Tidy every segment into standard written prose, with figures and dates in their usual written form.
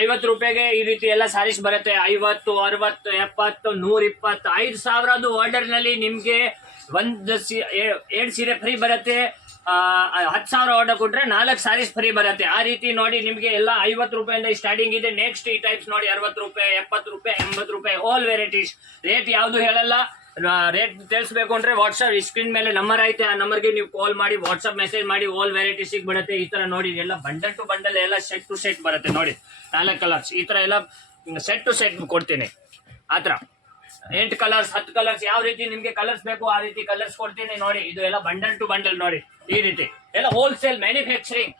50 ರೂಪಾಯಿಗೆ ಈ ರೀತಿ ಎಲ್ಲ ಸಾರೀಸ್ ಬರುತ್ತೆ. 50, 60, 70, 120, 5,000 ಆರ್ಡರ್ ನಲ್ಲಿ ನಿಮ್ಗೆ ಒಂದು 2 ಸೀರೆ ಫ್ರೀ ಬರುತ್ತೆ. 10,000 ಆರ್ಡರ್ ಕೊಟ್ರೆ 4 ಸಾರೀಸ್ ಫ್ರೀ ಬರುತ್ತೆ. ಆ ರೀತಿ ನೋಡಿ ನಿಮ್ಗೆ ಎಲ್ಲ 50 ರೂಪಾಯಿಂದ ಸ್ಟಾರ್ಟಿಂಗ್ ಇದೆ. ನೆಕ್ಸ್ಟ್ ಈ ಟೈಪ್ಸ್ ನೋಡಿ 60 ರೂಪಾಯಿ, 70 ರೂಪಾಯಿ, 80 ರೂಪಾಯಿ, ಆಲ್ ವೆರೈಟೀಸ್. ರೇಟ್ ಯಾವ್ದು ಹೇಳಲ್ಲ. ರೇಟ್ ತಿಳಿಸ್ಬೇಕು ಅಂದ್ರೆ ವಾಟ್ಸ್ಆಪ್ ಸ್ಕ್ರೀನ್ ಮೇಲೆ ನಂಬರ್ ಐತೆ, ಆ ನಂಬರ್ಗೆ ನೀವು ಕಾಲ್ ಮಾಡಿ ವಾಟ್ಸ್ಆಪ್ ಮೆಸೇಜ್ ಮಾಡಿ ಆಲ್ ವೆರೈಟೀಸ್ ಬರುತ್ತೆ. ಈ ತರ ನೋಡಿ ಎಲ್ಲ ಬಂಡಲ್ ಟು ಬಂಡಲ್ ಎಲ್ಲ ಸೆಟ್ ಟು ಸೆಟ್ ಬರುತ್ತೆ. ನೋಡಿ 4 ಕಲರ್ಸ್ ಈ ತರ ಎಲ್ಲ ಸೆಟ್ ಟು ಸೆಟ್ ಕೊಡ್ತೀನಿ. ಆತರ 8 ಕಲರ್ಸ್ 10 ಕಲರ್ಸ್ ಯಾವ ರೀತಿ ನಿಮ್ಗೆ ಕಲರ್ಸ್ ಬೇಕು ಆ ರೀತಿ ಕಲರ್ಸ್ ಕೊಡ್ತೀನಿ. ನೋಡಿ ಇದು ಎಲ್ಲ ಬಂಡಲ್ ಟು ಬಂಡಲ್ ನೋಡಿ ಈ ರೀತಿ ಎಲ್ಲ ಹೋಲ್ಸೇಲ್ ಮ್ಯಾನುಫ್ಯಾಕ್ಚರಿಂಗ್.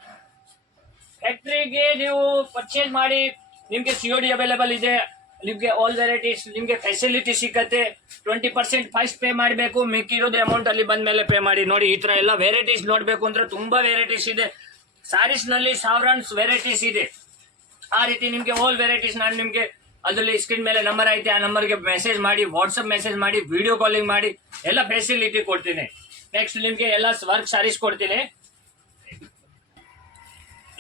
ಫ್ಯಾಕ್ಟ್ರಿಗೆ ನೀವು ಪರ್ಚೇಸ್ ಮಾಡಿ ನಿಮ್ಗೆ COD ಅವೈಲೇಬಲ್ ಇದೆ. ನಿಮ್ಗೆ ಆಲ್ ವೆರೈಟೀಸ್ ನಿಮ್ಗೆ ಫೆಸಿಲಿಟಿ ಸಿಕ್ಕತ್ತೆ. 20% ಫಸ್ಟ್ ಪೇ ಮಾಡಬೇಕು, ಮಿಕ್ಕಿರೋದು ಅಮೌಂಟ್ ಅಲ್ಲಿ ಬಂದ ಮೇಲೆ ಪೇ ಮಾಡಿ. ನೋಡಿ ಈ ತರ ಎಲ್ಲ ವೆರೈಟೀಸ್ ನೋಡ್ಬೇಕು ಅಂದ್ರೆ ತುಂಬಾ ವೆರೈಟೀಸ್ ಇದೆ. ಸಾರೀಸ್ ನಲ್ಲಿ ಸಾವಿರಾರು ವೆರೈಟೀಸ್ ಇದೆ. ಆ ರೀತಿ ನಿಮ್ಗೆ ಆಲ್ ವೆರೈಟೀಸ್ ನಾನು ನಿಮ್ಗೆ ಅದರಲ್ಲಿ ಸ್ಕ್ರೀನ್ ಮೇಲೆ ನಂಬರ್ ಐತೆ, ಆ ನಂಬರ್ಗೆ ಮೆಸೇಜ್ ಮಾಡಿ ವಾಟ್ಸಪ್ ಮೆಸೇಜ್ ಮಾಡಿ ವಿಡಿಯೋ ಕಾಲಿಂಗ್ ಮಾಡಿ ಎಲ್ಲ ಫೆಸಿಲಿಟಿ ಕೊಡ್ತೀನಿ. ನೆಕ್ಸ್ಟ್ ನಿಮ್ಗೆ ಎಲ್ಲ ವರ್ಕ್ ಸಾರೀಸ್ ಕೊಡ್ತೀನಿ.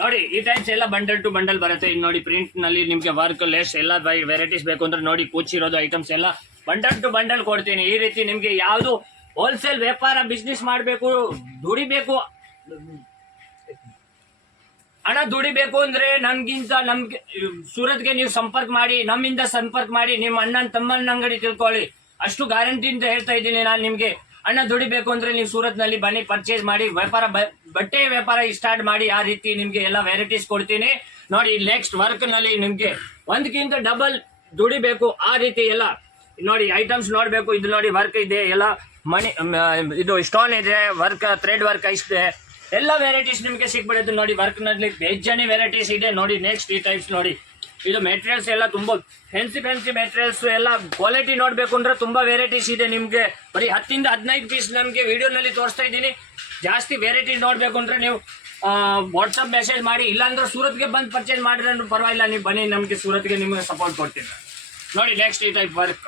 ನೋಡಿ ಈ ಟೈಪ್ಸ್ ಎಲ್ಲ ಬಂಡಲ್ ಟು ಬಂಡಲ್ ಬರುತ್ತೆ. ಇನ್ನು ನೋಡಿ ಪ್ರಿಂಟ್ ನಲ್ಲಿ ನಿಮ್ಗೆ ವರ್ಕ್ ಲೆಸ್ ಎಲ್ಲ ವೆರೈಟೀಸ್ ಬೇಕು ಅಂದ್ರೆ ನೋಡಿ ಕೂಚಿರೋದು ಐಟಮ್ಸ್ ಎಲ್ಲ ಬಂಡಲ್ ಟು ಬಂಡಲ್ ಕೊಡ್ತೀನಿ. ಈ ರೀತಿ ನಿಮ್ಗೆ ಯಾವ್ದು ಹೋಲ್ಸೇಲ್ ವ್ಯಾಪಾರ ಬಿಸ್ನೆಸ್ ಮಾಡಬೇಕು, ದುಡಿಬೇಕು, ಹಣ ದುಡಿಬೇಕು ಅಂದ್ರೆ ನಮ್ಗೆ ಸೂರತ್ಗೆ ನೀವು ಸಂಪರ್ಕ ಮಾಡಿ, ನಮ್ಮಿಂದ ಸಂಪರ್ಕ ಮಾಡಿ, ನಿಮ್ಮ ಅಣ್ಣನ ತಮ್ಮನ ಅಂಗಡಿ ತಿಳ್ಕೊಳ್ಳಿ. ಅಷ್ಟು ಗ್ಯಾರಂಟಿಯಿಂದ ಹೇಳ್ತಾ ಇದ್ದೀನಿ ನಾನು ನಿಮ್ಗೆ. ಅಣ್ಣ ದುಡಿಬೇಕು ಅಂದ್ರೆ ನೀವು ಸೂರತ್ ನಲ್ಲಿ ಬನ್ನಿ, ಪರ್ಚೇಸ್ ಮಾಡಿ, ವ್ಯಾಪಾರ ಬಟ್ಟೆ ವ್ಯಾಪಾರ ಸ್ಟಾರ್ಟ್ ಮಾಡಿ. ಆ ರೀತಿ ನಿಮ್ಗೆ ಎಲ್ಲ ವೆರೈಟೀಸ್ ಕೊಡ್ತೀನಿ. ನೋಡಿ ನೆಕ್ಸ್ಟ್ ವರ್ಕ್ ನಲ್ಲಿ ನಿಮ್ಗೆ ಒಂದಕ್ಕಿಂತ ಡಬಲ್ ದುಡಿಬೇಕು ಆ ರೀತಿ ಎಲ್ಲ ನೋಡಿ ಐಟಮ್ಸ್ ನೋಡ್ಬೇಕು. ಇದು ನೋಡಿ ವರ್ಕ್ ಇದೆ, ಎಲ್ಲ ಮಣಿ ಇದು ಸ್ಟೋನ್ ಇದೆ, ವರ್ಕ್ ಥ್ರೆಡ್ ವರ್ಕ್ ಇದೆ, ಎಲ್ಲ ವೆರೈಟೀಸ್ ನಿಮ್ಗೆ ಸಿಕ್ಬಿಡುತ್ತೆ. ನೋಡಿ ವರ್ಕ್ ನಲ್ಲಿ ಬೇಜಾನಿ ವೆರೈಟೀಸ್ ಇದೆ. ನೋಡಿ ನೆಕ್ಸ್ಟ್ ಈ ಟೈಪ್ಸ್ ನೋಡಿ ಇದು ಮೆಟೀರಿಯಲ್ಸ್ ಎಲ್ಲ ತುಂಬಾ ಫ್ಯಾನ್ಸಿ ಮೆಟೀರಿಯಲ್ಸ್ ಎಲ್ಲ ಕ್ವಾಲಿಟಿ ನೋಡ್ಬೇಕು ಅಂದ್ರೆ ತುಂಬಾ ವೆರೈಟೀಸ್ ಇದೆ. ನಿಮ್ಗೆ ಬರೀ 10 ಇಂದ 15 ಪೀಸ್ ನಮ್ಗೆ ವಿಡಿಯೋನಲ್ಲಿ ತೋರಿಸ್ತಾ ಇದ್ದೀನಿ. ಜಾಸ್ತಿ ವೆರೈಟೀಸ್ ನೋಡ್ಬೇಕು ಅಂದ್ರೆ ನೀವು ವಾಟ್ಸಪ್ ಮೆಸೇಜ್ ಮಾಡಿ, ಇಲ್ಲಾಂದ್ರೆ ಸೂರತ್ಗೆ ಬಂದು ಪರ್ಚೇಸ್ ಮಾಡಿದ್ರೆ ಪರವಾಗಿಲ್ಲ, ನೀವು ಬನ್ನಿ, ನಮ್ಗೆ ಸೂರತ್ಗೆ ನಿಮ್ಗೆ ಸಪೋರ್ಟ್ ಕೊಡ್ತೀನಿ. ನೋಡಿ ನೆಕ್ಸ್ಟ್ ಈ ಟೈಪ್ ವರ್ಕ್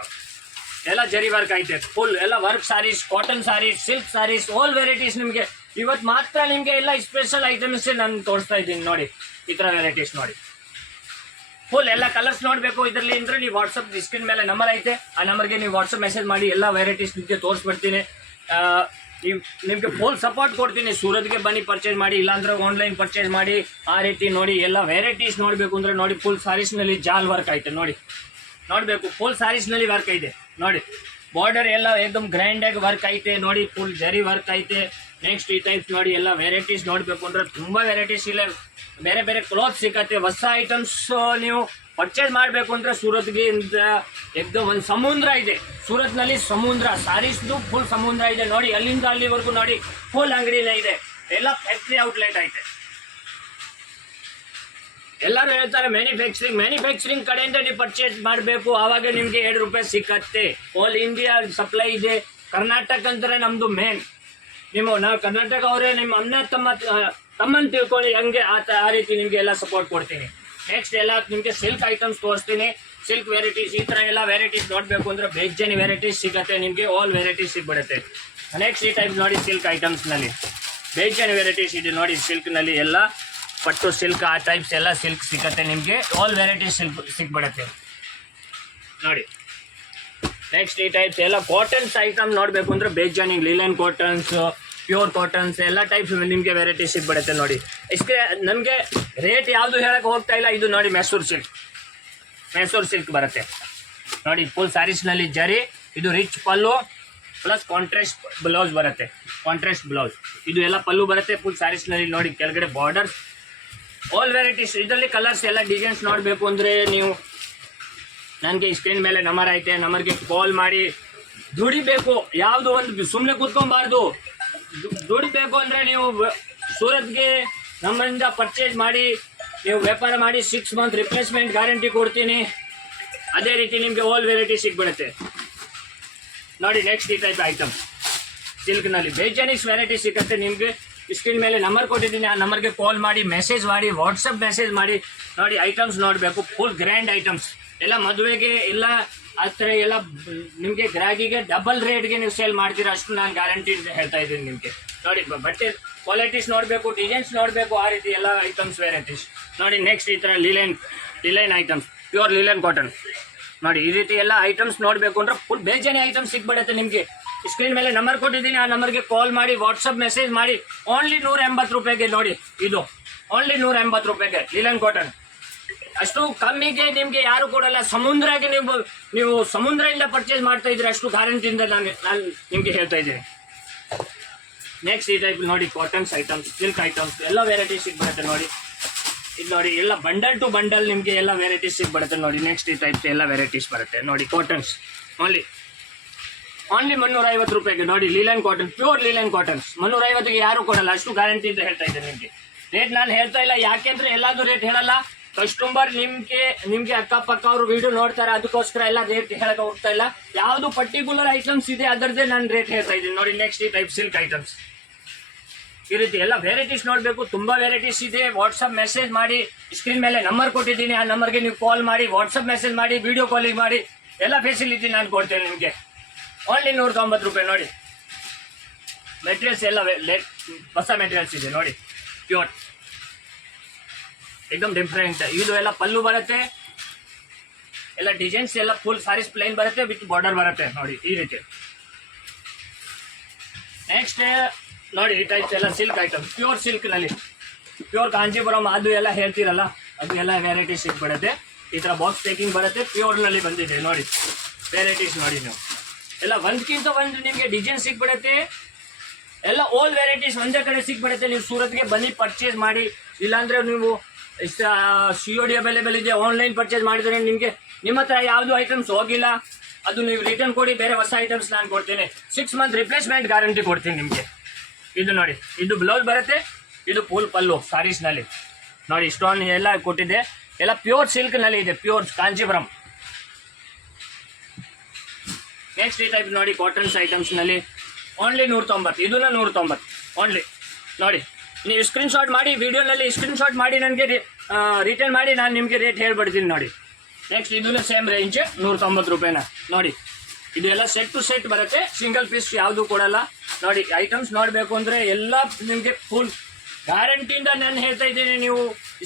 ಎಲ್ಲ ಜರಿ ವರ್ಕ್ ಐತೆ, ಫುಲ್ ಎಲ್ಲ work saris, cotton saris, silk saris, all varieties ನಿಮ್ಗೆ ಇವತ್ತು ಮಾತ್ರ ನಿಮ್ಗೆ ಎಲ್ಲ ಸ್ಪೆಷಲ್ ಐಟಮ್ಸ್ ನಾನು ತೋರಿಸ್ತಾ ಇದ್ದೀನಿ. ನೋಡಿ ಈ ತರ ವೆರೈಟೀಸ್ ನೋಡಿ ಫುಲ್ ಎಲ್ಲ ಕಲರ್ಸ್ ನೋಡಬೇಕು ಇದರಲ್ಲಿ ಅಂದ್ರೆ ನೀವು ವಾಟ್ಸಪ್ ಸ್ಕ್ರೀನ್ ಮೇಲೆ ನಂಬರ್ ಐತೆ, ಆ ನಂಬರ್ಗೆ ನೀವು ವಾಟ್ಸಪ್ ಮೆಸೇಜ್ ಮಾಡಿ ಎಲ್ಲ ವೆರೈಟೀಸ್ ನಿಮಗೆ ತೋರಿಸ್ಬಿಡ್ತೀನಿ. ನಿಮ್ಗೆ ಫುಲ್ ಸಪೋರ್ಟ್ ಕೊಡ್ತೀನಿ. ಸೂರತ್ಗೆ ಬನ್ನಿ ಪರ್ಚೇಸ್ ಮಾಡಿ, ಇಲ್ಲಾಂದ್ರೆ ಆನ್ಲೈನ್ ಪರ್ಚೇಸ್ ಮಾಡಿ. ಆ ರೀತಿ ನೋಡಿ ಎಲ್ಲ ವೆರೈಟೀಸ್ ನೋಡಬೇಕು ಅಂದ್ರೆ ನೋಡಿ ಫುಲ್ ಸಾರೀಸ್ ನಲ್ಲಿ ಜಾಲ್ ವರ್ಕ್ ಐತೆ. ನೋಡಿ ನೋಡ್ಬೇಕು ಫುಲ್ ಸಾರೀಸ್ ನಲ್ಲಿ ವರ್ಕ್ ಐತೆ. ನೋಡಿ ಬಾರ್ಡರ್ ಎಲ್ಲ ಏಕದಮ್ ಗ್ರ್ಯಾಂಡ್ ಆಗಿ ವರ್ಕ್ ಐತೆ. ನೋಡಿ ಫುಲ್ ಜರಿ ವರ್ಕ್ ಐತೆ. ನೆಕ್ಸ್ಟ್ ಈ ಟೈಪ್ಸ್ ನೋಡಿ ಎಲ್ಲ ವೆರೈಟೀಸ್ ನೋಡ್ಬೇಕು ಅಂದ್ರೆ ತುಂಬಾ ವೆರೈಟೀಸ್ ಇಲ್ಲ. ಬೇರೆ ಬೇರೆ ಕ್ಲಾತ್ ಸಿಕ್ಕತ್ತೆ, ಹೊಸ ಐಟಮ್ಸ್ ನೀವು ಪರ್ಚೇಸ್ ಮಾಡಬೇಕು ಅಂದ್ರೆ ಸೂರತ್ಗೆ ಏಕದಮ್ ಒಂದು ಸಮುದ್ರ ಇದೆ. ಸೂರತ್ ನಲ್ಲಿ ಸಮುದ್ರ ಸಾರೀಸ್ದು ಫುಲ್ ಸಮುದ್ರ ಇದೆ. ನೋಡಿ ಅಲ್ಲಿಂದ ಅಲ್ಲಿವರೆಗೂ ನೋಡಿ ಫುಲ್ ಅಂಗಡಿನೇ ಇದೆ, ಎಲ್ಲ ಫ್ಯಾಕ್ಟ್ರಿ ಔಟ್ಲೆಟ್ ಐತೆ. ಎಲ್ಲರೂ ಹೇಳ್ತಾರೆ ಮ್ಯಾನುಫ್ಯಾಕ್ಚರಿಂಗ್ ಕಡೆಯಿಂದ ನೀವು ಪರ್ಚೇಸ್ ಮಾಡಬೇಕು, ಆವಾಗ ನಿಮ್ಗೆ 2 ರೂಪಾಯಿ ಸಿಕ್ಕತ್ತೆ. ಆಲ್ ಇಂಡಿಯಾ ಸಪ್ಲೈ ಇದೆ. ಕರ್ನಾಟಕ ಅಂದ್ರೆ ನಮ್ದು ಮೇನ್. ನಾವು ಕರ್ನಾಟಕ ಅವರೇ, ನಿಮ್ಮ ಅಣ್ಣ ತಮ್ಮನ್ ತಿಳ್ಕೊಳ್ಳಿ ಹಂಗೆ ಆ ರೀತಿ ನಿಮ್ಗೆ ಎಲ್ಲ ಸಪೋರ್ಟ್ ಕೊಡ್ತೀನಿ. ನೆಕ್ಸ್ಟ್ ಎಲ್ಲ ನಿಮ್ಗೆ ಸಿಲ್ಕ್ ಐಟಮ್ಸ್ ತೋರಿಸ್ತೀನಿ. ಸಿಲ್ಕ್ ವೆರೈಟೀಸ್ ಈ ತರ ಎಲ್ಲ ವೆರೈಟೀಸ್ ನೋಡ್ಬೇಕು ಅಂದ್ರೆ ಬೇಜಾನಿ ವೆರೈಟೀಸ್ ಸಿಗತ್ತೆ ನಿಮ್ಗೆ, ಆಲ್ ವೆರೈಟೀಸ್ ಸಿಗ್ಬಿಡುತ್ತೆ. ನೆಕ್ಸ್ಟ್ ಈ ಟೈಪ್ ನೋಡಿ ಸಿಲ್ಕ್ ಐಟಮ್ಸ್ ನಲ್ಲಿ ಬೇಜಾನಿ ವೆರೈಟೀಸ್ ಇದೆ. ನೋಡಿ ಸಿಲ್ಕ್ ನಲ್ಲಿ ಎಲ್ಲ ಪಟ್ಟು ಸಿಲ್ಕ್ ಆ ಟೈಪ್ಸ್ ಎಲ್ಲ ಸಿಲ್ಕ್ ಸಿಗತ್ತೆ ನಿಮ್ಗೆ, ಆಲ್ ವೆರೈಟೀಸ್ ಸಿಗ್ಬಿಡುತ್ತೆ. ನೋಡಿ ನೆಕ್ಸ್ಟ್ ಈ ಟೈಪ್ಸ್ ಎಲ್ಲ ಕಾಟನ್ಸ್ ಐಟಮ್ ನೋಡ್ಬೇಕು ಅಂದ್ರೆ ಬೇಜಾನಿ ಲಿಲನ್ ಕಾಟನ್ಸ್, ಪ್ಯೂರ್ ಕಾಟನ್ಸ್ ಎಲ್ಲ ಟೈಪ್ಸ್ ನಿಮ್ಗೆ ವೆರೈಟೀಸ್ ಸಿಗ್ಬಿಡುತ್ತೆ. ನೋಡಿ ಇಷ್ಟೇ, ನಮಗೆ ರೇಟ್ ಯಾವುದು ಹೇಳಕ್ ಹೋಗ್ತಾ ಇಲ್ಲ. ಇದು ನೋಡಿ ಮೈಸೂರು ಸಿಲ್ಕ್ ಬರುತ್ತೆ. ನೋಡಿ ಫುಲ್ ಸ್ಯಾರೀಸ್ ನಲ್ಲಿ ಜರಿ, ಇದು ರಿಚ್ ಪಲ್ಲು ಪ್ಲಸ್ ಕಾಂಟ್ರಾಸ್ಟ್ ಬ್ಲೌಸ್ ಬರುತ್ತೆ. ಕಾಂಟ್ರಾಸ್ಟ್ ಬ್ಲೌಸ್ ಇದು ಎಲ್ಲ ಪಲ್ಲು ಬರುತ್ತೆ ಫುಲ್ ಸ್ಯಾರೀಸ್ ನಲ್ಲಿ. ನೋಡಿ ಕೆಳಗಡೆ ಬಾರ್ಡರ್ಸ್, ಆಲ್ ವೆರೈಟೀಸ್. ಇದರಲ್ಲಿ ಕಲರ್ಸ್ ಎಲ್ಲ ಡಿಸೈನ್ಸ್ ನೋಡಬೇಕು ಅಂದರೆ ನೀವು ನನಗೆ ಸ್ಕ್ರೀನ್ ಮೇಲೆ ನಂಬರ್ ಐತೆ, ನಂಬರ್ಗೆ ಕಾಲ್ ಮಾಡಿ. ದುಡಿಬೇಕು, ಯಾವುದು ಒಂದು ಸುಮ್ಮನೆ ಕೂತ್ಕೊಬಾರ್ದು. ದುಡಿಬೇಕು ಅಂದರೆ ನೀವು ಸೂರತ್ಗೆ ನಮ್ಮಿಂದ ಪರ್ಚೇಸ್ ಮಾಡಿ, ನೀವು ವ್ಯಾಪಾರ ಮಾಡಿ. 6 ಮಂತ್ ರಿಪ್ಲೇಸ್ಮೆಂಟ್ ಗ್ಯಾರಂಟಿ ಕೊಡ್ತೀನಿ. ಅದೇ ರೀತಿ ನಿಮಗೆ ಆಲ್ ವೆರೈಟಿ ಸಿಗ್ಬಿಡುತ್ತೆ. ನೋಡಿ ನೆಕ್ಸ್ಟ್ ಈ ಟೈಪ್ ಐಟಮ್ ಸಿಲ್ಕ್ನಲ್ಲಿ ಬೇಜಾನಿಸ್ ವೆರೈಟಿ ಸಿಗುತ್ತೆ ನಿಮಗೆ. ಸ್ಕ್ರೀನ್ ಮೇಲೆ ನಂಬರ್ ಕೊಟ್ಟಿದ್ದೀನಿ, ಆ ನಂಬರ್ಗೆ ಕಾಲ್ ಮಾಡಿ, ಮೆಸೇಜ್ ಮಾಡಿ, ವಾಟ್ಸಪ್ ಮೆಸೇಜ್ ಮಾಡಿ. ನೋಡಿ ಐಟಮ್ಸ್ ನೋಡಬೇಕು, ಫುಲ್ ಗ್ರ್ಯಾಂಡ್ ಐಟಮ್ಸ್ ಎಲ್ಲ ಮದುವೆಗೆ ಎಲ್ಲ ಆ ಥರ ಎಲ್ಲ ನಿಮಗೆ ಗ್ರಾಹಕಿಗೆ ಡಬಲ್ ರೇಟ್ಗೆ ನೀವು ಸೇಲ್ ಮಾಡ್ತೀರಾ, ಅಷ್ಟು ನಾನು ಗ್ಯಾರಂಟಿ ಹೇಳ್ತಾ ಇದ್ದೀನಿ ನಿಮಗೆ. ನೋಡಿ ಬಟ್ಟೆ ಕ್ವಾಲಿಟೀಸ್ ನೋಡಬೇಕು, ಡಿಸೈನ್ಸ್ ನೋಡಬೇಕು, ಆ ರೀತಿ ಎಲ್ಲ ಐಟಮ್ಸ್ ವೆರೈಟೀಸ್. ನೋಡಿ ನೆಕ್ಸ್ಟ್ ಈ ಥರ ಲಿಲೆನ್ ಲಿಲೈನ್ ಐಟಮ್ಸ್, ಪ್ಯೂರ್ ಲಿಲೈನ್ ಕಾಟನ್ ನೋಡಿ. ಈ ರೀತಿ ಎಲ್ಲ ಐಟಮ್ಸ್ ನೋಡಬೇಕು ಅಂದ್ರೆ ಫುಲ್ ಬೇಜಾನೆ ಐಟಮ್ಸ್ ಸಿಗ್ಬಿಡುತ್ತೆ ನಿಮಗೆ. ಸ್ಕ್ರೀನ್ ಮೇಲೆ ನಂಬರ್ ಕೊಟ್ಟಿದ್ದೀನಿ, ಆ ನಂಬರ್ಗೆ ಕಾಲ್ ಮಾಡಿ, ವಾಟ್ಸಪ್ ಮೆಸೇಜ್ ಮಾಡಿ. ಓನ್ಲಿ 180 ರೂಪಾಯಿಗೆ ನೋಡಿ, ಇದು ಓನ್ಲಿ 180 ರೂಪಾಯಿಗೆ ಲಿಲೈನ್ ಕಾಟನ್. ಅಷ್ಟು ಕಮ್ಮಿಗೆ ನಿಮಗೆ ಯಾರು ಕೊಡಲ್ಲ. ಸಮುದ್ರಕ್ಕೆ ನೀವು ಸಮುದ್ರದಿಂದ ಪರ್ಚೇಸ್ ಮಾಡ್ತಾ ಇದ್ರೆ ಅಷ್ಟು ಗ್ಯಾರಂಟಿಯಿಂದ ನಾನು ನಿಮಗೆ ಹೇಳ್ತಾ ಇದ್ದೀನಿ. ನೆಕ್ಸ್ಟ್ ಈ ಟೈಪ್ ನೋಡಿ, ಕಾಟನ್ಸ್ ಐಟಮ್ಸ್, ಸಿಲ್ಕ್ ಐಟಮ್ಸ್ ಎಲ್ಲ ವೆರೈಟೀಸ್ ಸಿಗ್ಬಿಡುತ್ತೆ ನೋಡಿ. ಇದು ನೋಡಿ, ಎಲ್ಲ ಬಂಡಲ್ ಟು ಬಂಡಲ್ ನಿಮಗೆ ಎಲ್ಲ ವೆರೈಟೀಸ್ ಸಿಗ್ಬಿಡುತ್ತೆ ನೋಡಿ. ನೆಕ್ಸ್ಟ್ ಈ ಟೈಪ್ ಎಲ್ಲ ವೆರೈಟೀಸ್ ಬರುತ್ತೆ ನೋಡಿ. ಕಾಟನ್ಸ್ ಓನ್ಲಿ 350 ರೂಪಾಯಿಗೆ ನೋಡಿ. ಲೀಲೈನ್ ಕಾಟನ್, ಪ್ಯೂರ್ ಲೀಲೈನ್ ಕಾಟನ್ಸ್ 350ಗೆ ಯಾರು ಕೊಡಲ್ಲ, ಅಷ್ಟು ಗ್ಯಾರಂಟಿ ಅಂತ ಹೇಳ್ತಾ ಇದ್ದೇನೆ ನಿಮಗೆ. ರೇಟ್ ನಾನು ಹೇಳ್ತಾ ಇಲ್ಲ, ಯಾಕೆಂದ್ರೆ ಎಲ್ಲಾದ್ರೂ ರೇಟ್ ಹೇಳಲ್ಲ. ಕಸ್ಟಮರ್ ನಿಮ್ಗೆ ಅಕ್ಕಪಕ್ಕ ಅವರು ವಿಡಿಯೋ ನೋಡ್ತಾರೆ, ಅದಕ್ಕೋಸ್ಕರ ಎಲ್ಲ ರೇಟ್ ಹೇಳಕ್ಕೆ ಹೋಗ್ತಾ ಇಲ್ಲ. ಯಾವುದು ಪರ್ಟಿಕ್ಯುಲರ್ ಐಟಮ್ಸ್ ಇದೆ ಅದರದ್ದೇ ನಾನು ರೇಟ್ ಹೇಳ್ತಾ ಇದ್ದೀನಿ ನೋಡಿ. ನೆಕ್ಸ್ಟ್ ಈ ಟೈಪ್ ಸಿಲ್ಕ್ ಐಟಮ್ಸ್, ಈ ರೀತಿ ಎಲ್ಲ ವೆರೈಟೀಸ್ ನೋಡಬೇಕು, ತುಂಬಾ ವೆರೈಟೀಸ್ ಇದೆ. ವಾಟ್ಸಪ್ ಮೆಸೇಜ್ ಮಾಡಿ, ಸ್ಕ್ರೀನ್ ಮೇಲೆ ನಂಬರ್ ಕೊಟ್ಟಿದ್ದೀನಿ, ಆ ನಂಬರ್ಗೆ ನೀವು ಕಾಲ್ ಮಾಡಿ, ವಾಟ್ಸಪ್ ಮೆಸೇಜ್ ಮಾಡಿ, ವಿಡಿಯೋ ಕಾಲಿಂಗ್ ಮಾಡಿ, ಎಲ್ಲ ಫೆಸಿಲಿಟಿ ನಾನು ಕೊಡ್ತೇನೆ ನಿಮಗೆ. ಓನ್ಲಿ 190 ರೂಪಾಯಿ ನೋಡಿ. ಮೆಟೀರಿಯಲ್ಸ್ ಎಲ್ಲ ಹೊಸ ಮೆಟೀರಿಯಲ್ಸ್ ಇದೆ ನೋಡಿ, ಪ್ಯೂರ್ एकदम ಡಿಫ್ರೆಂಟ್. ಇದು ಎಲ್ಲ ಪಲ್ಲು ಬರುತ್ತೆ, ಎಲ್ಲ ಡಿಸೈನ್ಸ್ ಎಲ್ಲ ಫುಲ್ ಸಾರೀಸ್ ಪ್ಲೇನ್ ಬರುತ್ತೆ, ವಿತ್ ಬಾರ್ಡರ್ ಬರುತ್ತೆ ನೋಡಿ ಈ ರೀತಿ. ನೆಕ್ಸ್ಟ್ ನೋಡಿ, ಈ ಟೈಪ್ಸ್ ಎಲ್ಲ ಸಿಲ್ಕ್ ಐಟಮ್, ಪ್ಯೂರ್ ಸಿಲ್ಕ್ ನಲ್ಲಿ, ಪ್ಯೂರ್ ಕಾಂಜೀಪುರಂ ಅದು ಎಲ್ಲ ಹೇಳ್ತೀರಲ್ಲ, ಅದು ಎಲ್ಲ ವೆರೈಟೀಸ್ ಸಿಗ್ಬಿಡುತ್ತೆ. ಈ ತರ ಬಾಕ್ಸ್ ಪ್ಯಾಕಿಂಗ್ ಬರುತ್ತೆ, ಪ್ಯೂರ್ ನಲ್ಲಿ ಬಂದಿದೆ ನೋಡಿ. ವೆರೈಟೀಸ್ ನೋಡಿ ನೀವು, ಎಲ್ಲ ಒಂದ್ಕಿಂತ ಒಂದು ನಿಮಗೆ ಡಿಸೈನ್ ಸಿಗ್ಬಿಡುತ್ತೆ. ಎಲ್ಲ ಓಲ್ಡ್ ವೆರೈಟೀಸ್ ಒಂದೇ ಕಡೆ ಸಿಗ್ಬಿಡುತ್ತೆ. ನೀವು ಸೂರತ್ಗೆ ಬನ್ನಿ ಪರ್ಚೇಸ್ ಮಾಡಿ. ಇಲ್ಲಾಂದ್ರೆ ನೀವು COD ಅವೈಲೇಬಲ್ ಇದೆ, ಆನ್ಲೈನ್ ಪರ್ಚೇಸ್ ಮಾಡಿದ್ರೆ ನಿಮಗೆ ನಿಮ್ಮ ಹತ್ರ ಯಾವುದು ಐಟಮ್ಸ್ ಹೋಗಿಲ್ಲ ಅದು ನೀವು ರಿಟರ್ನ್ ಕೊಡಿ, ಬೇರೆ ಹೊಸ ಐಟಮ್ಸ್ ನಾನು ಕೊಡ್ತೀನಿ. 6 ಮಂತ್ ರಿಪ್ಲೇಸ್ಮೆಂಟ್ ಗ್ಯಾರಂಟಿ ಕೊಡ್ತೀನಿ ನಿಮಗೆ. ಇದು ನೋಡಿ, ಇದು ಬ್ಲೌಸ್ ಬರುತ್ತೆ, ಇದು ಫುಲ್ ಪಲ್ಲು ಸಾರೀಸ್ನಲ್ಲಿ ನೋಡಿ. ಸ್ಟೋನ್ ಎಲ್ಲ ಕೊಟ್ಟಿದೆ, ಎಲ್ಲ ಪ್ಯೂರ್ ಸಿಲ್ಕ್ ನಲ್ಲಿ ಇದೆ, ಪ್ಯೂರ್ ಕಾಂಚೀಪುರಂ. ನೆಕ್ಸ್ಟ್ ಈ ಟೈಪ್ ನೋಡಿ, ಕಾಟನ್ಸ್ ಐಟಮ್ಸ್ ನಲ್ಲಿ ಓನ್ಲಿ 190, ಇದನ್ನ 190 ಓನ್ಲಿ ನೋಡಿ. ನೀವು ಸ್ಕ್ರೀನ್ಶಾಟ್ ಮಾಡಿ, ವಿಡಿಯೋನಲ್ಲಿ ಸ್ಕ್ರೀನ್ಶಾಟ್ ಮಾಡಿ ನನಗೆ ರಿಟರ್ನ್ ಮಾಡಿ, ನಾನು ನಿಮಗೆ ರೇಟ್ ಹೇಳ್ಬಿಡ್ತೀನಿ ನೋಡಿ. ನೆಕ್ಸ್ಟ್ ಇದನ್ನ ಸೇಮ್ ರೇಂಜ್ 190 ರೂಪಾಯಿನ ನೋಡಿ. ಇದು ಎಲ್ಲ ಸೆಟ್ ಟು ಸೆಟ್ ಬರುತ್ತೆ, ಸಿಂಗಲ್ ಪೀಸ್ ಯಾವುದು ಕೊಡಲ್ಲ ನೋಡಿ. ಐಟಮ್ಸ್ ನೋಡಬೇಕು ಅಂದರೆ ಎಲ್ಲ ನಿಮಗೆ ಫುಲ್ ಗ್ಯಾರಂಟಿಯಿಂದ ನಾನು ಹೇಳ್ತಾ ಇದ್ದೀನಿ. ನೀವು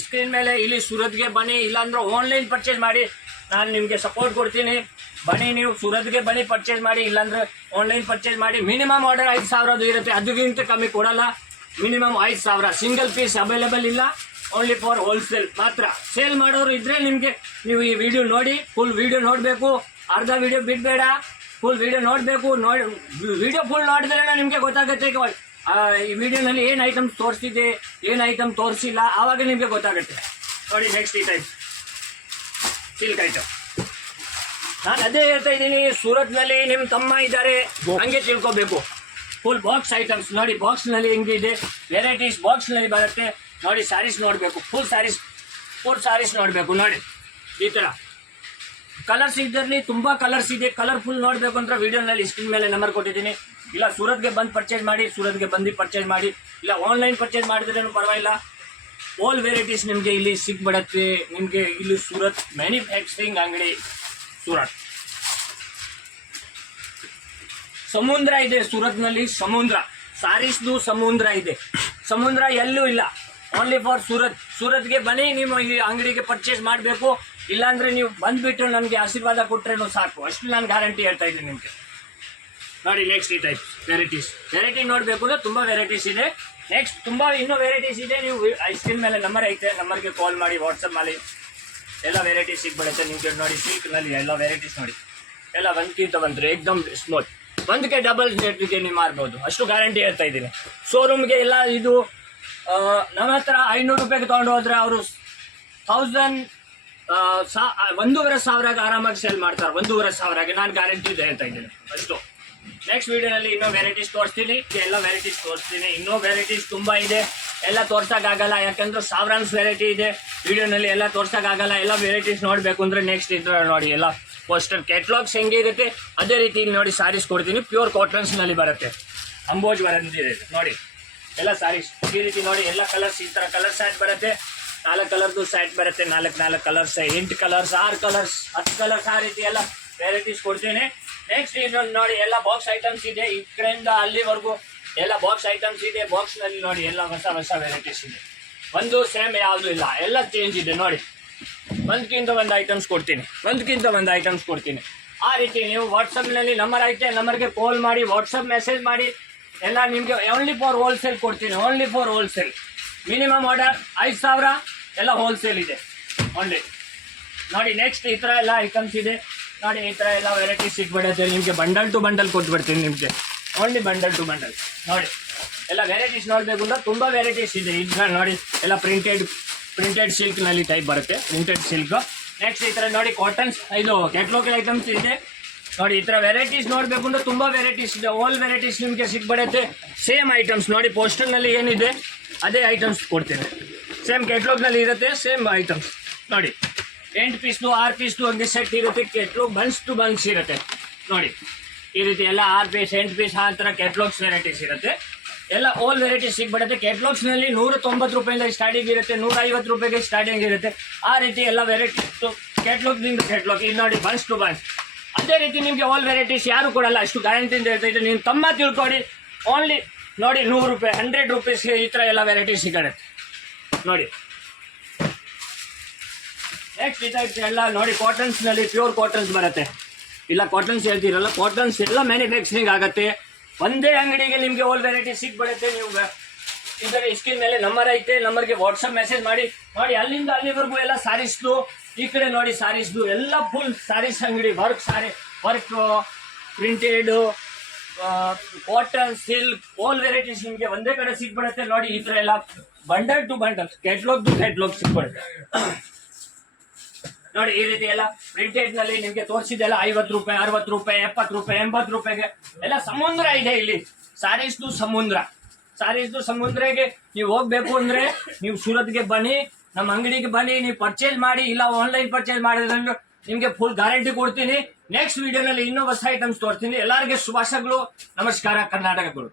ಸ್ಕ್ರೀನ್ ಮೇಲೆ ಇಲ್ಲಿ ಸೂರತ್ಗೆ ಬನ್ನಿ, ಇಲ್ಲಾಂದ್ರೆ ಆನ್ಲೈನ್ ಪರ್ಚೇಸ್ ಮಾಡಿ, ನಾನು ನಿಮಗೆ ಸಪೋರ್ಟ್ ಕೊಡ್ತೀನಿ. ಬನ್ನಿ, ನೀವು ಸೂರತ್ಗೆ ಬನ್ನಿ ಪರ್ಚೇಸ್ ಮಾಡಿ, ಇಲ್ಲಾಂದ್ರೆ ಆನ್ಲೈನ್ ಪರ್ಚೇಸ್ ಮಾಡಿ. ಮಿನಿಮಮ್ ಆರ್ಡರ್ 5,000 ಇರುತ್ತೆ, ಅದಕ್ಕಿಂತ ಕಮ್ಮಿ ಕೊಡಲ್ಲ. ಮಿನಿಮಮ್ 5,000, ಸಿಂಗಲ್ ಪೀಸ್ ಅವೈಲೇಬಲ್ ಇಲ್ಲ, ಓನ್ಲಿ ಫಾರ್ ಹೋಲ್ಸೇಲ್ ಮಾತ್ರ. ಸೇಲ್ ಮಾಡೋರು ಇದ್ರೆ ನಿಮಗೆ ನೀವು ಈ ವಿಡಿಯೋ ನೋಡಿ, ಫುಲ್ ವಿಡಿಯೋ ನೋಡಬೇಕು, ಅರ್ಧ ವಿಡಿಯೋ ಬಿಡಬೇಡ, ಫುಲ್ ವಿಡಿಯೋ ನೋಡಬೇಕು. ವಿಡಿಯೋ ಫುಲ್ ನೋಡಿದ್ರೆ ನಿಮಗೆ ಗೊತ್ತಾಗುತ್ತೆ ಈ ವಿಡಿಯೋನಲ್ಲಿ ಏನು ಐಟಮ್ ತೋರಿಸ್ತಿದೆ, ಏನು ಐಟಮ್ ತೋರಿಸಿಲ್ಲ, ಆವಾಗ ನಿಮಗೆ ಗೊತ್ತಾಗುತ್ತೆ ನೋಡಿ. ನೆಕ್ಸ್ಟ್ ಈ ಟೈಪ್ ಸಿಲ್ಕ್ ಐಟಮ್, ನಾನು ಅದೇ ಹೇಳ್ತಾ ಇದ್ದೀನಿ, ಸೂರತ್ನಲ್ಲಿ ನಿಮ್ಮ ತಮ್ಮ ಇದ್ದಾರೆ ಹಂಗೆ ತಿಳ್ಕೊಬೇಕು. ಫುಲ್ ಬಾಕ್ಸ್ ಐಟಮ್ಸ್ ನೋಡಿ, ಬಾಕ್ಸ್ನಲ್ಲಿ ಹೆಂಗಿದೆ ವೆರೈಟೀಸ್, ಬಾಕ್ಸ್ನಲ್ಲಿ ಬರುತ್ತೆ ನೋಡಿ. ಸ್ಯಾರೀಸ್ ನೋಡಬೇಕು, ಫುಲ್ ಸ್ಯಾರೀಸ್ ನೋಡಬೇಕು ನೋಡಿ. ಈ ಥರ ಕಲರ್ಸ್ ಇದರಲ್ಲಿ ತುಂಬ ಕಲರ್ಸ್ ಇದೆ. ಕಲರ್ಫುಲ್ ನೋಡಬೇಕು ಅಂತ ವಿಡಿಯೋನಲ್ಲಿ ಸ್ಕ್ರೀನ್ ಮೇಲೆ ನಂಬರ್ ಕೊಟ್ಟಿದ್ದೀನಿ. ಇಲ್ಲ ಸೂರತ್ಗೆ ಬಂದು ಪರ್ಚೇಸ್ ಮಾಡಿ, ಸೂರತ್ಗೆ ಬಂದು ಪರ್ಚೇಸ್ ಮಾಡಿ, ಇಲ್ಲ ಆನ್ಲೈನ್ ಪರ್ಚೇಸ್ ಮಾಡಿದ್ರೇನು ಪರವಾಗಿಲ್ಲ. ಆಲ್ ವೆರೈಟೀಸ್ ನಿಮಗೆ ಇಲ್ಲಿ ಸಿಗ್ಬಿಡತ್ತೆ. ನಿಮಗೆ ಇಲ್ಲಿ ಸೂರತ್ ಮ್ಯಾನುಫ್ಯಾಕ್ಚರಿಂಗ್ ಅಂಗಡಿ, ಸೂರತ್. ಸಮುದ್ರ ಇದೆ ಸೂರತ್ನಲ್ಲಿ, ಸಮುದ್ರ ಸಾರೀಸ್ದು ಸಮುದ್ರ ಇದೆ. ಸಮುದ್ರ ಎಲ್ಲೂ ಇಲ್ಲ, ಓನ್ಲಿ ಫಾರ್ ಸೂರತ್ಗೆ ಬನ್ನಿ. ನೀವು ಈ ಅಂಗಡಿಗೆ ಪರ್ಚೇಸ್ ಮಾಡಬೇಕು, ಇಲ್ಲಾಂದ್ರೆ ನೀವು ಬಂದ್ಬಿಟ್ಟು ನನಗೆ ಆಶೀರ್ವಾದ ಕೊಟ್ಟರೆ ಸಾಕು, ಅಷ್ಟು ನಾನು ಗ್ಯಾರಂಟಿ ಹೇಳ್ತಾ ಇದ್ದೀನಿ ನಿಮಗೆ ನೋಡಿ. ನೆಕ್ಸ್ಟ್ ಈ ಟೈಪ್ ವೆರೈಟಿ ನೋಡಬೇಕು ಅಂದ್ರೆ ತುಂಬ ವೆರೈಟೀಸ್ ಇದೆ. ನೆಕ್ಸ್ಟ್ ತುಂಬ ಇನ್ನೂ ವೆರೈಟೀಸ್ ಇದೆ. ನೀವು ಸ್ಕ್ರೀನ್ ಮೇಲೆ ನಂಬರ್ ಐತೆ, ನಂಬರ್ಗೆ ಕಾಲ್ ಮಾಡಿ, ವಾಟ್ಸಪ್ ಮಾಡಿ, ಎಲ್ಲ ವೆರೈಟೀಸ್ ಸಿಗ್ಬಿಡುತ್ತೆ ನಿಮಗೆ ನೋಡಿ. ಸಿಲ್ಕ್ನಲ್ಲಿ ಎಲ್ಲ ವೆರೈಟೀಸ್ ನೋಡಿ, ಎಲ್ಲ ಒಂದ್ಕಿಂತ ಬಂದರೆ ಏಕ್ದಮ್ ಸ್ಮೂತ್, ಒಂದಕ್ಕೆ ಡಬಲ್ ರೇಟ್ಗೆ ನೀವು ಮಾರ್ಬೋದು, ಅಷ್ಟು ಗ್ಯಾರಂಟಿ ಹೇಳ್ತಾ ಇದ್ದೀನಿ. ಶೋರೂಮ್ಗೆ ಎಲ್ಲ ಇದು ನಮ್ಮ ಹತ್ರ 500 ರೂಪಾಯಿಗೆ ತೊಗೊಂಡು ಹೋದ್ರೆ ಅವರು 1,500 ಆರಾಮಾಗಿ ಸೇಲ್ ಮಾಡ್ತಾರೆ. 1,500 ನಾನು ಗ್ಯಾರಂಟಿ ಇದೆ ಹೇಳ್ತಾ ಇದ್ದೀನಿ ಅಷ್ಟು. ನೆಕ್ಸ್ಟ್ ವಿಡಿಯೋನಲ್ಲಿ ಇನ್ನೂ ವೆರೈಟೀಸ್ ತೋರಿಸ್ತೀನಿ, ಎಲ್ಲ ವೆರೈಟೀಸ್ ತೋರಿಸ್ತೀನಿ. ಇನ್ನೂ ವೆರೈಟೀಸ್ ತುಂಬ ಇದೆ, ಎಲ್ಲ ತೋರ್ಸೋಕ್ಕಾಗಲ್ಲ, ಯಾಕಂದ್ರೆ ಸಾವಿರಾರು ವೆರೈಟಿ ಇದೆ. ವಿಡಿಯೋನಲ್ಲಿ ಎಲ್ಲ ತೋರ್ಸೋಕ್ಕಾಗಲ್ಲ. ಎಲ್ಲ ವೆರೈಟೀಸ್ ನೋಡಬೇಕು ಅಂದರೆ ನೆಕ್ಸ್ಟ್ ಇದ್ರೆ ನೋಡಿ, ಎಲ್ಲ ಪೋಸ್ಟರ್ ಕ್ಯಾಟ್ಲಾಗ್ಸ್ ಹೆಂಗೆ ಇರುತ್ತೆ ಅದೇ ರೀತಿ ನೋಡಿ ಸಾರೀಸ್ ಕೊಡ್ತೀನಿ. ಪ್ಯೂರ್ ಕಾಟನ್ಸ್ನಲ್ಲಿ ಬರುತ್ತೆ, ಅಂಬೋಜ್ ಬಂದಿದೆ ನೋಡಿ. ಎಲ್ಲ ಸಾರೀಸ್ ಈ ರೀತಿ ನೋಡಿ, ಎಲ್ಲ ಕಲರ್ಸ್ ಈ ಥರ ಕಲರ್ ಸೆಟ್ ಬರುತ್ತೆ. 4 ಕಲರ್ದು ಸೆಟ್ ಬರುತ್ತೆ, 4 ಕಲರ್ಸ್, 8 ಕಲರ್ಸ್, 6 ಕಲರ್ಸ್, 10 ಕಲರ್ಸ್, ಆ ರೀತಿ ಎಲ್ಲ ವೆರೈಟೀಸ್ ಕೊಡ್ತೀನಿ. ನೆಕ್ಸ್ಟ್ ಇನ್ನೊಂದು ನೋಡಿ, ಎಲ್ಲ ಬಾಕ್ಸ್ ಐಟಮ್ಸ್ ಇದೆ, ಈ ಕಡೆಯಿಂದ ಅಲ್ಲಿವರೆಗೂ ಎಲ್ಲ ಬಾಕ್ಸ್ ಐಟಮ್ಸ್ ಇದೆ. ಬಾಕ್ಸ್ನಲ್ಲಿ ನೋಡಿ ಎಲ್ಲ ಹೊಸ ವೆರೈಟೀಸ್ ಇದೆ, ಒಂದು ಸೇಮ್ ಯಾವುದು ಇಲ್ಲ, ಎಲ್ಲ ಚೇಂಜ್ ಇದೆ ನೋಡಿ. ಒಂದಕ್ಕಿಂತ ಒಂದು ಐಟಮ್ಸ್ ಕೊಡ್ತೀನಿ. ಆ ರೀತಿ ನೀವು ವಾಟ್ಸಪ್ನಲ್ಲಿ ನಂಬರ್ ಐತೆ, ನಂಬರ್ಗೆ ಕಾಲ್ ಮಾಡಿ, ವಾಟ್ಸಪ್ ಮೆಸೇಜ್ ಮಾಡಿ, ಎಲ್ಲ ನಿಮಗೆ ಓನ್ಲಿ ಫಾರ್ ಹೋಲ್ಸೇಲ್ ಕೊಡ್ತೀನಿ. Only for wholesale. Minimum order 5,000 ಎಲ್ಲ ಹೋಲ್ಸೇಲ್ ಇದೆ ಓನ್ಲಿ. ನೋಡಿ ನೆಕ್ಸ್ಟ್ ಈ ಥರ ಎಲ್ಲ ಐಟಮ್ಸ್ ಇದೆ ನೋಡಿ. ಈ ಥರ ಎಲ್ಲ ವೆರೈಟೀಸ್ ಸಿಕ್ಬಿಡುತ್ತೆ ನಿಮಗೆ. ಬಂಡಲ್ ಟು ಬಂಡಲ್ ಕೊಟ್ಬಿಡ್ತೀನಿ ನಿಮಗೆ. ಓನ್ಲಿ ಬಂಡಲ್ ಟು ಬಂಡಲ್ ನೋಡಿ. ಎಲ್ಲ ವೆರೈಟೀಸ್ ನೋಡಬೇಕು ಅಂದ್ರೆ ತುಂಬ ವೆರೈಟೀಸ್ ಇದೆ. ಈಗ ನೋಡಿ ಎಲ್ಲ ಪ್ರಿಂಟೆಡ್ ಸಿಲ್ಕ್ನಲ್ಲಿ ಟೈಪ್ ಬರುತ್ತೆ, ಪ್ರಿಂಟೆಡ್ ಸಿಲ್ಕ್. ನೆಕ್ಸ್ಟ್ ಈ ಥರ ನೋಡಿ ಕಾಟನ್ಸ್, ಇದು ಕ್ಯಾಟ್ಲಾಗ್ ಐಟಮ್ಸ್ ಇದೆ ನೋಡಿ. ಈ ಥರ ವೆರೈಟೀಸ್ ನೋಡಬೇಕು ಅಂದ್ರೆ ತುಂಬ ವೆರೈಟೀಸ್ ಇದೆ. ಆಲ್ ವೆರೈಟೀಸ್ ನಿಮಗೆ ಸಿಕ್ಬಿಡುತ್ತೆ. ಸೇಮ್ ಐಟಮ್ಸ್ ನೋಡಿ, ಪೋಸ್ಟರ್ನಲ್ಲಿ ಏನಿದೆ ಅದೇ ಐಟಮ್ಸ್ ಕೊಡ್ತೇನೆ. ಸೇಮ್ ಕ್ಯಾಟ್ಲಾಗ್ನಲ್ಲಿ ಇರುತ್ತೆ, ಸೇಮ್ ಐಟಮ್ಸ್ ನೋಡಿ. 8 ಪೀಸ್ದು 6 ಪೀಸ್ದು ಹಂಗೆ ಸೆಟ್ ಇರುತ್ತೆ. ಕ್ಯಾಟ್ಲಾಗ್ ಬನ್ಸ್ ಟು ಬನ್ಸ್ ಇರುತ್ತೆ ನೋಡಿ. ಈ ರೀತಿ ಎಲ್ಲ 6 ಪೀಸ್ 8 ಪೀಸ್ ಆ ಥರ ಕ್ಯಾಟ್ಲಾಗ್ಸ್ ವೆರೈಟೀಸ್ ಇರುತ್ತೆ. ಎಲ್ಲ ಆಲ್ ವೆರೈಟೀಸ್ ಸಿಗ್ಬಿಡುತ್ತೆ. ಕ್ಯಾಟ್ಲಾಗ್ಸ್ನಲ್ಲಿ 190 ರೂಪಾಯಿಂದ ಸ್ಟಾರ್ಟಿಂಗ್ ಇರುತ್ತೆ, 150 ರೂಪಾಯಿಗೆ ಸ್ಟಾರ್ಟಿಂಗ್ ಇರುತ್ತೆ. ಆ ರೀತಿ ಎಲ್ಲ ವೆರೈಟೀಸ್ ಕ್ಯಾಟ್ಲಾಗ್ನಿಂದ ಕ್ಯಾಟ್ಲಾಗ್ ಇದು ನೋಡಿ, ಬನ್ಸ್ ಟು ಬನ್ಸ್. ಅದೇ ರೀತಿ ನಿಮಗೆ ಆಲ್ ವೆರೈಟೀಸ್ ಯಾರು ಕೊಡಲ್ಲ, ಅಷ್ಟು ಗ್ಯಾರಂಟಿಯಿಂದ ಇರ್ತೈತೆ. ನೀವು ತಮ್ಮ ತಿಳ್ಕೊಡಿ. ಓನ್ಲಿ ನೋಡಿ 100 ರೂಪಾಯಿ 100 ರೂಪೀಸ್ಗೆ ಈ ಥರ ಎಲ್ಲ ವೆರೈಟೀಸ್ ಸಿಗುತ್ತೆ ನೋಡಿ. ನೆಕ್ಸ್ಟ್ ಇದಕ್ಕೆ ಎಲ್ಲ ನೋಡಿ ಕಾಟನ್ಸ್ನಲ್ಲಿ ಪ್ಯೂರ್ ಕಾಟನ್ಸ್ ಬರುತ್ತೆ. ಇಲ್ಲ ಕಾಟನ್ಸ್ ಹೇಳ್ತೀರಲ್ಲ, ಕಾಟನ್ಸ್ ಎಲ್ಲ ಮ್ಯಾನುಫ್ಯಾಕ್ಚರಿಂಗ್ ಆಗುತ್ತೆ. ಒಂದೇ ಅಂಗಡಿಗೆ ನಿಮಗೆ ಆಲ್ ವೆರೈಟೀಸ್ ಸಿಕ್ಬಿಡುತ್ತೆ. ನೀವು ಇದರ ಸ್ಕ್ರೀನ್ ಮೇಲೆ ನಂಬರ್ ಐತೆ, ನಂಬರ್ಗೆ ವಾಟ್ಸಪ್ ಮೆಸೇಜ್ ಮಾಡಿ ನೋಡಿ. ಅಲ್ಲಿಂದ ಅಲ್ಲಿವರೆಗೂ ಎಲ್ಲ ಸಾರೀಸ್ದು, ಈ ಕಡೆ ನೋಡಿ ಸಾರೀಸ್ದು ಎಲ್ಲ ಫುಲ್ ಸಾರೀಸ್ ಅಂಗಡಿ. Work printed cotton silk all varieties ನಿಮಗೆ ಒಂದೇ ಕಡೆ ಸಿಕ್ಬಿಡುತ್ತೆ ನೋಡಿ. ಈ ಥರ ಎಲ್ಲ ಬಂಡಲ್ ಟು ಬಂಡಲ್ ಕ್ಯಾಟ್ಲಾಗ್ ಸಿಕ್ಬಿಡುತ್ತೆ ನೋಡಿ. ಈ ರೀತಿ ಎಲ್ಲ ಪ್ರಿಂಟೆಡ್ನಲ್ಲಿ ನಿಮಗೆ ತೋರಿಸಿದೆಲ್ಲ 50 ರೂಪಾಯಿ 60 ರೂಪಾಯಿ 70 ರೂಪಾಯಿ 80 ರೂಪಾಯಿಗೆ ಎಲ್ಲ ಸಮುದ್ರ ಇದೆ ಇಲ್ಲಿ. ಸಾರೀಸ್ದು ಸಮುದ್ರಗೆ ನೀವು ಹೋಗ್ಬೇಕು ಅಂದ್ರೆ ನೀವು ಸೂರತ್ಗೆ ಬನ್ನಿ, ನಮ್ಮ ಅಂಗಡಿಗೆ ಬನ್ನಿ, ನೀವು ಪರ್ಚೇಸ್ ಮಾಡಿ. ಇಲ್ಲ ಆನ್ಲೈನ್ ಪರ್ಚೇಸ್ ಮಾಡಿದ್ರೆ ನಿಮಗೆ ಫುಲ್ ಗ್ಯಾರಂಟಿ ಕೊಡ್ತೀನಿ. ನೆಕ್ಸ್ಟ್ ವಿಡಿಯೋನಲ್ಲಿ ಇನ್ನೂ ಹೊಸ ಐಟಮ್ಸ್ ತೋರಿಸ್ತೀನಿ. ಎಲ್ಲರಿಗೆ ಶುಭಾಶಯಗಳು. ನಮಸ್ಕಾರ ಕರ್ನಾಟಕಗಳು.